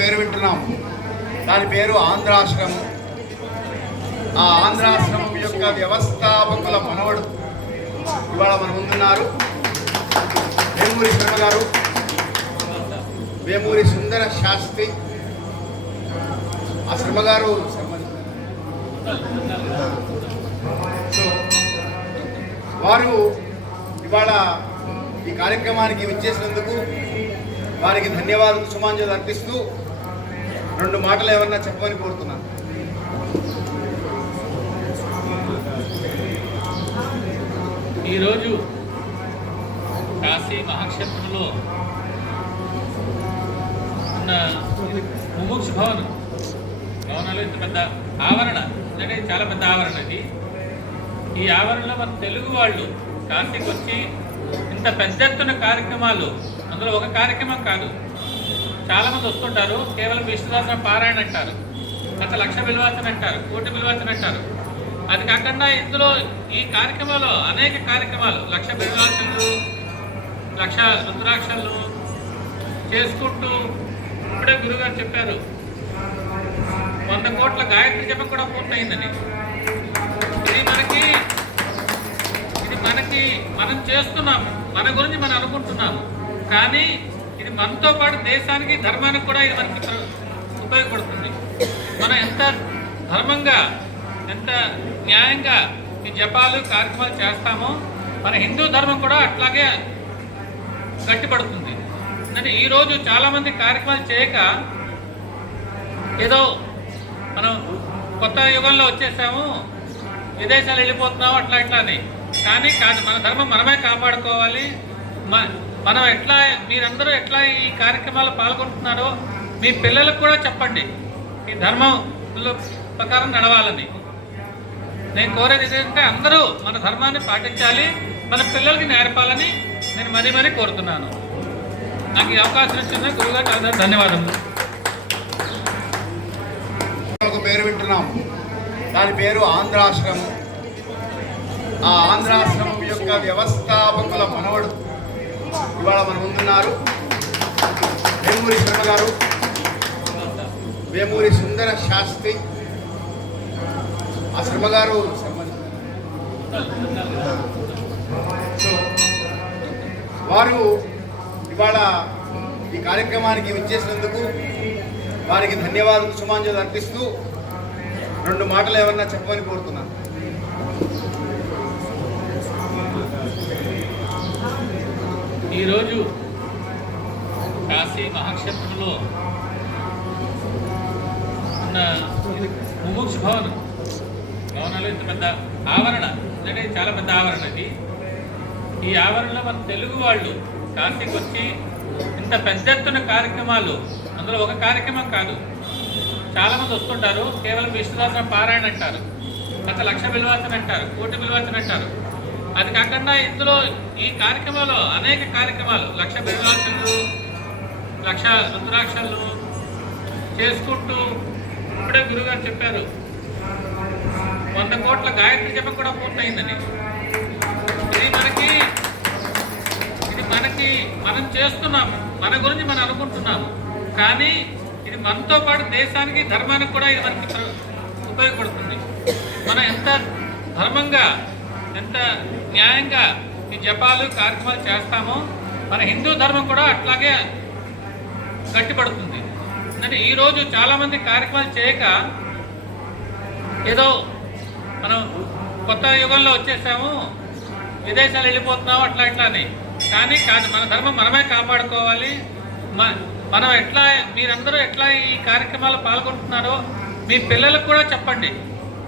పేరు వింటున్నాం. దాని పేరు ఆంధ్రాశ్రమం. ఆ ఆంధ్రాశ్రమం యొక్క వ్యవస్థాపకుల మనవడు ఇవాళ మన ముందున్నారు. వేమూరి శర్మ గారు, వేమూరి సుందర శాస్త్రి. ఆ శర్మ గారు వారు ఇవాళ ఈ కార్యక్రమానికి విచ్చేసినందుకు వారికి ధన్యవాదాలు, సుమాంజలి అర్పిస్తూ 2 మాటలు ఏమన్నా చెప్పమని కోరుతున్నాను. ఈరోజు కాశీ మహాక్షేత్రంలో ఉన్న ముముక్ష భవనాలు ఇంత పెద్ద ఆవరణ, అంటే చాలా పెద్ద ఆవరణ ఇది. ఈ ఆవరణలో మన తెలుగు వాళ్ళు కాశీకి వచ్చి ఇంత పెద్ద ఎత్తున కార్యక్రమాలు, అందులో ఒక కార్యక్రమం కాదు, చాలామంది వస్తుంటారు. కేవలం విష్ణుదాసన పారాయణ అంటారు, గత 1,00,000 బిల్వాచన అంటారు, 1,00,000 బిల్వాచన అంటారు. అది కాకుండా ఇందులో ఈ కార్యక్రమాలు అనేక కార్యక్రమాలు, 1,00,000 బిల్వాచనలు, 1,00,000 రుద్రాక్షలు చేసుకుంటూ, ఇప్పుడే గురుగారు చెప్పారు 100 కోట్ల గాయత్రి జపం కూడా పూర్తయిందని. ఇది మనకి మనం చేస్తున్నాము, మన గురించి మనం అనుకుంటున్నాము, కానీ ఇది మనతో పాటు దేశానికి, ధర్మానికి కూడా ఇది మనకి ఉపయోగపడుతుంది. మనం ఎంత ధర్మంగా, ఎంత న్యాయంగా ఈ జపాలు కార్యక్రమాలు చేస్తామో మన హిందూ ధర్మం కూడా అట్లాగే గట్టిపడుతుంది. అంటే ఈరోజు చాలామంది కార్యక్రమాలు చేయక ఏదో మనం కొత్త యుగంలో వచ్చేసాము, విదేశాలు వెళ్ళిపోతున్నాము అట్లా అని. కానీ కాదు, మన ధర్మం మనమే కాపాడుకోవాలి. మనం ఎట్లా, మీరందరూ ఎట్లా ఈ కార్యక్రమాల్లో పాల్గొంటున్నారో మీ పిల్లలకు కూడా చెప్పండి, ఈ ధర్మం ప్రకారం నడవాలని. నేను కోరేది ఏంటంటే అందరూ మన ధర్మాన్ని పాటించాలి, మన పిల్లలకి నేర్పాలని నేను మరీ కోరుతున్నాను. నాకు ఈ అవకాశం ఇచ్చిన గురుగారు చాలా ధన్యవాదములు. ఒక పేరు వింటున్నాం. దాని పేరు ఆంధ్రాశ్రమం. ఆ ఆంధ్రాశ్రమం యొక్క వ్యవస్థాపకుల మనవడు ఇవాళ మన ముందున్నారు. వేమూరి శర్మ గారు, వేమూరి సుందర శాస్త్రి. ఆ శర్మ గారు వారు ఇవాళ ఈ కార్యక్రమానికి విచ్చేసినందుకు వారికి ధన్యవాదాలు, సుమాంజలి అర్పిస్తూ 2 మాటలు ఏమన్నా చెప్పమని కోరుతున్నాను. ఈరోజు కాశీ మహాక్షేత్రంలో ఉన్న ముముక్ష భవనాలు ఇంత పెద్ద ఆవరణ, అంటే చాలా పెద్ద ఆవరణ ఇది. ఈ ఆవరణలో మన తెలుగు వాళ్ళు కాశీకి వచ్చి ఇంత పెద్ద ఎత్తున కార్యక్రమాలు, అందులో ఒక కార్యక్రమం కాదు, చాలామంది వస్తుంటారు. కేవలం విష్ణుదాసన పారాయణ అంటారు, గత 1,00,000 బిల్వాచన అంటారు, 1,00,000 బిల్వాచన అంటారు. అది కాకుండా ఇందులో ఈ కార్యక్రమాలు అనేక కార్యక్రమాలు, 1,00,000 బిల్వాచనలు, 1,00,000 రుద్రాక్షలు చేసుకుంటూ, ఇప్పుడే గురుగారు చెప్పారు 100 కోట్ల గాయత్రి జపం కూడా పూర్తయిందని. ఇది మనకి మనం చేస్తున్నాము, మన గురించి మనం అనుకుంటున్నాము, కానీ ఇది మనతో పాటు దేశానికి, ధర్మానికి కూడా ఇది మనకి ఉపయోగపడుతుంది. మనం ఎంత ధర్మంగా, ఎంత న్యాయంగా ఈ జపాలు కార్యక్రమాలు చేస్తామో మన హిందూ ధర్మం కూడా అట్లాగే గట్టిపడుతుంది. అంటే ఈరోజు చాలామంది కార్యక్రమాలు చేయక ఏదో మనం కొత్త యుగంలో వచ్చేసాము, విదేశాలు వెళ్ళిపోతున్నాము అట్లా అని. కానీ కాదు, మన ధర్మం మనమే కాపాడుకోవాలి. మనం ఎట్లా, మీరందరూ ఎట్లా ఈ కార్యక్రమాల్లో పాల్గొంటున్నారో మీ పిల్లలకు కూడా చెప్పండి,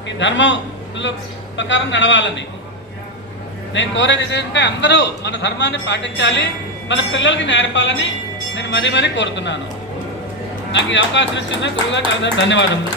ఈ ధర్మం ప్రకారం నడవాలని. నేను కోరేది ఏంటంటే అందరూ మన ధర్మాన్ని పాటించాలి, మన పిల్లలకి నేర్పాలని నేను మరీ కోరుతున్నాను. నాకు ఈ అవకాశం ఇచ్చిన గురుగారు చాలా ధన్యవాదములు.